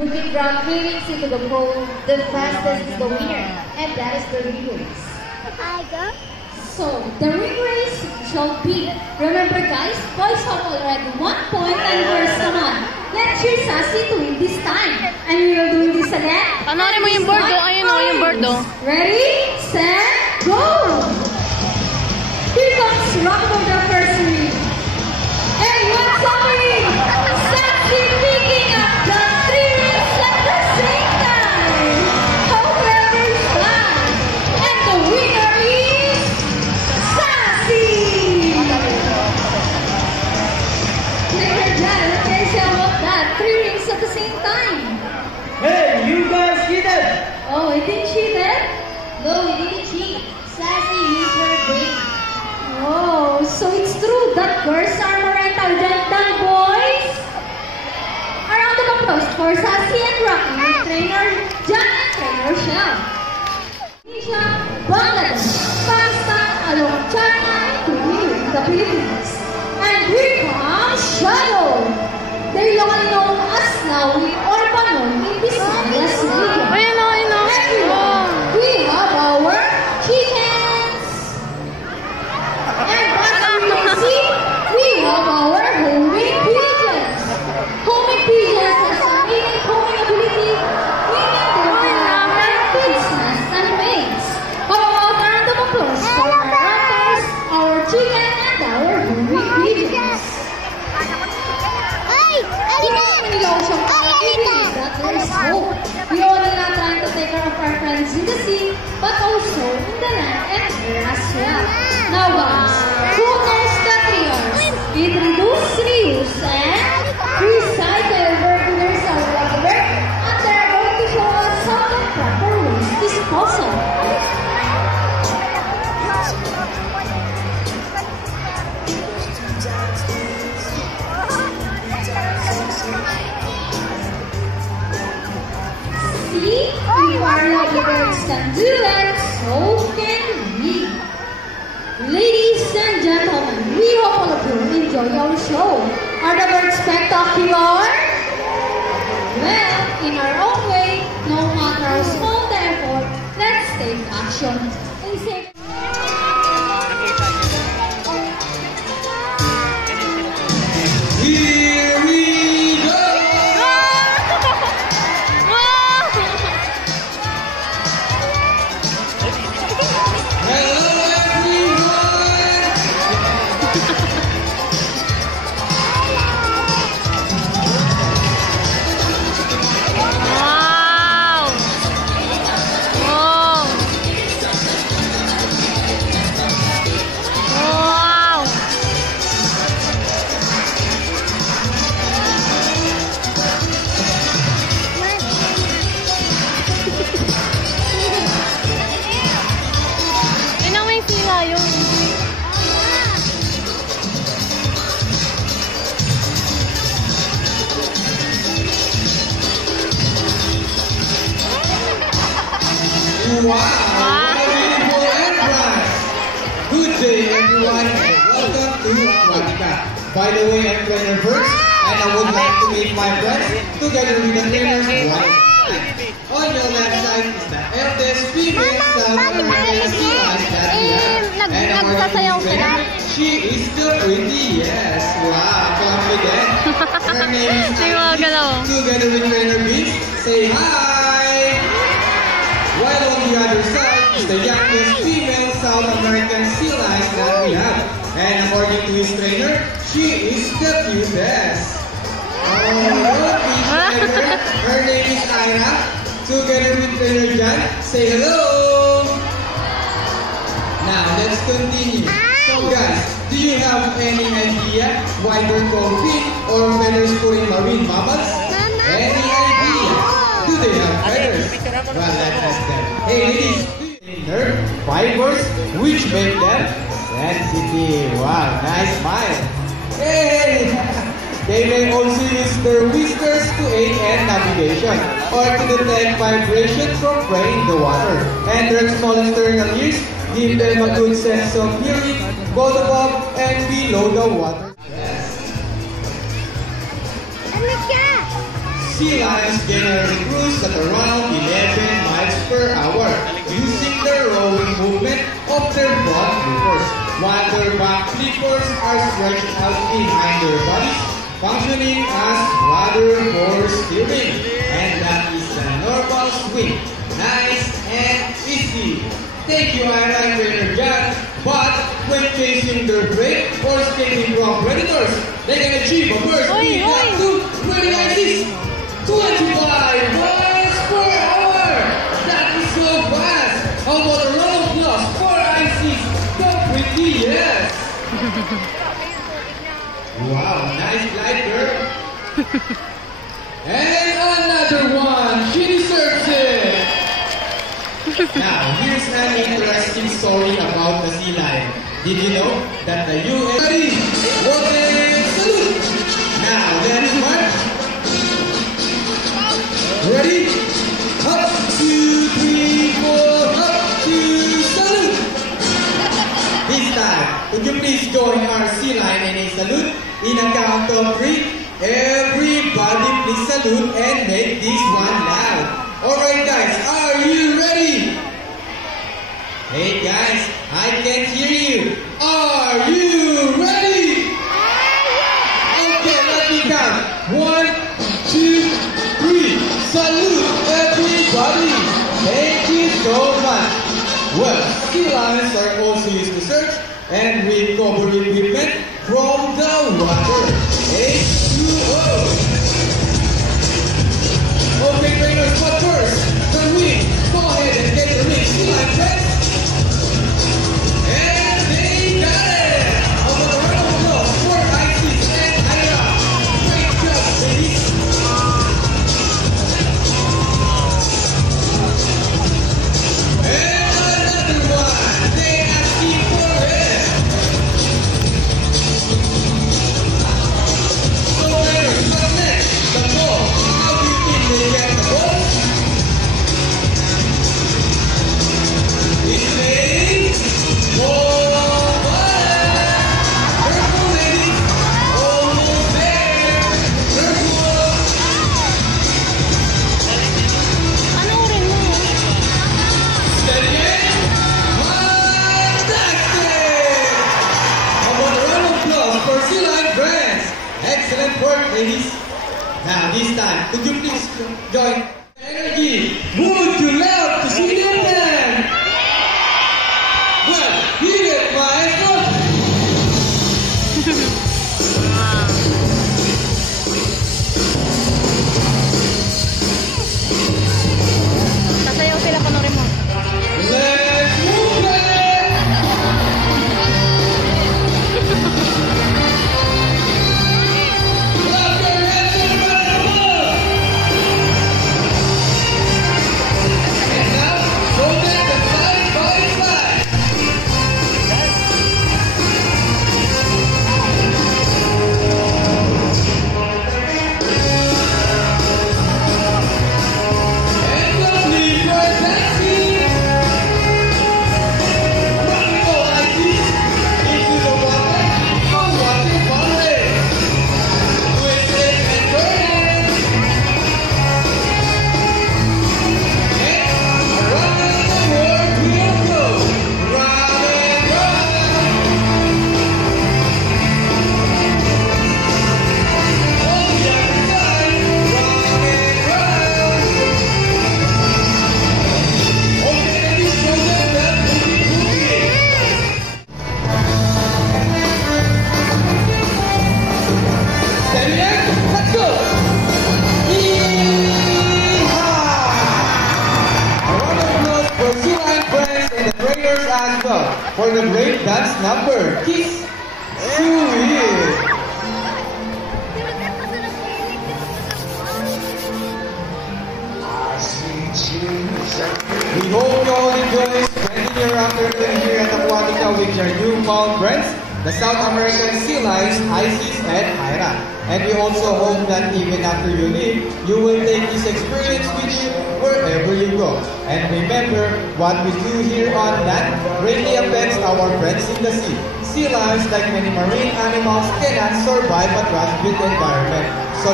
Who can drop 3 rings into the bowl, the fastest is the winner, and that is the ring race. So, the ring race shall be. Remember guys, boys have already 1 point and girls naman. Let's cheer Sassy to win this time. And we will do this again. Panoorin mo yung board, oh. Ayun, oh, yung board, oh. Ready, set, go! Here comes rock of the first ring. And what's happening? Sassy picking up the 3 rings at the same time. How clever is that? And the winner is Sassy! Later dyan, what can I say about that? 3 rings at the same time. Hey, you guys cheated! Oh, we didn't cheat it? No, we didn't cheat. Sassy used her brain. Oh, so it's true that girls are more intelligent than boys? A round of applause for Sassy and Rocky with trainer Jan and trainer Shell. Indonesia, Bangladesh, Pakistan, along China, to here in the Philippines. And here comes Shadow. They're locally known as Nawi or Panon in this Visayas region. Ayun, oh, ayun, oh. Everyone, we have our chickens. And as you can see, we have our homing pigeons. Homing pigeons has an innate homing ability, meaning they can have pigs nests and mates. How about a round of applause for our raptors, our chicken, and our homing pigeons? We also believe that there is hope. We only not trying to take care of our friends in the sea, but also in the land and air as well. Now guys, who knows the trios? Introduce, reuse, and recycle burglars are regular, and they're going to show us how the proper waste disposal. See, we are lovely birds can do it, so can we. Ladies and gentlemen, we hope all of you enjoy our show. Are the birds spectacular? Well, in our own way, no matter how small the effort, let's take action and save. Here we go! Hello everyone! Wow! Wow! Wow! Inaway sila yun. Wow! What a beautiful entrance! Good day everyone and welcome to Aquatica. By the way, I'm trainer First and I would like to meet my friends together with the trainers one. On your left side is the eldest female South American sea lion that we have. And our trainer, she is still pretty, yes. Wow, confident. Her name is Ivy. Together with trainer Beach, say hi! While on the other side is the youngest female South American sea lion that we have. And according to his trainer, she is the cutest. Her name is Ira. Together with trainer Jan, say hello. Now let's continue. So guys, do you have any idea why they're called fin or feathers for marine mammals? Any idea? Do they have feathers? Well, let's ask them. Hey ladies, nerve fibers which make them sensitive. Wow, nice smile. Hey! They may also use their whiskers to aid in navigation or to detect vibration from prey in the water. And their small external ears give them a good sense of hearing both above and below the water. Yes. sea lions generally cruise at around 11 miles per hour using the rowing movement of their front flippers, while their back flippers are stretched out behind their bodies, functioning as rudder for steering. And that is a normal swing. Nice and easy. Thank you, Ira and Trainer John. But when chasing their prey or escaping from predators, they can achieve a burst speed up to 29 25 miles per hour. That is so fast. How about a round of applause for Isis, the pretty yes? Wow, nice glide, girl. And another one. She deserves it. Now, here's an interesting story about the sea lion. Did you know that the U.S. Walking salute? Now, let's march. Ready? Up, 2, 3, 4, up, 2, salute. This time, would you please join our sea lion in a salute? In a count of 3, everybody please salute and make this one loud. Alright guys, are you ready? Hey guys, I can't hear you. Are you ready? Okay, let me count. 1, 2, 3. Salute everybody. Thank you so much. Well, sea lions are also used to search and recover equipment from the water. H2O. Okay, trainers, but first, the ring. Go ahead and get the ring. Sea lion press. And they got it! How about a round of applause for Isis and Ira? Great job, ladies! And another one. They asking for it. So trainers, what's next? The ball. How do you think they get the ball? It's made for fun. Careful, ladies. Almost there. Careful. Ano rin mo? Steady in. Fantastic! How about a round of applause for Sea Lion Friends? Excellent work, ladies. Now, this time, could you please join energy? Would you love to see them then? Well, hit it, maestro! Sasayaw sila, panoorin mo. Let's move it! Clap your hands and run above! And now, go back and slide, slide, slide! And the leaper taxi! Run for Isis! Into the water, go water fountain! Twist it and turn it! And around the world we'll go! Round and round! On the other side, round and round! Okay, ladies, show them that boogie boogie! Steady in, let's go! Yeehaw! A round of applause for Sea Lion Friends and the trainers as well for the great dance number, Kiss Suey! We hope you all enjoy spending your afternoon here at Aquatica with your newfound friends, the South American sea lions, Isis and Ira. And we also hope that even after you leave, you will take this experience with you wherever you go. And remember, what we do here on land greatly affects our friends in the sea. Sea lions, like many marine animals, cannot survive a transient environment. So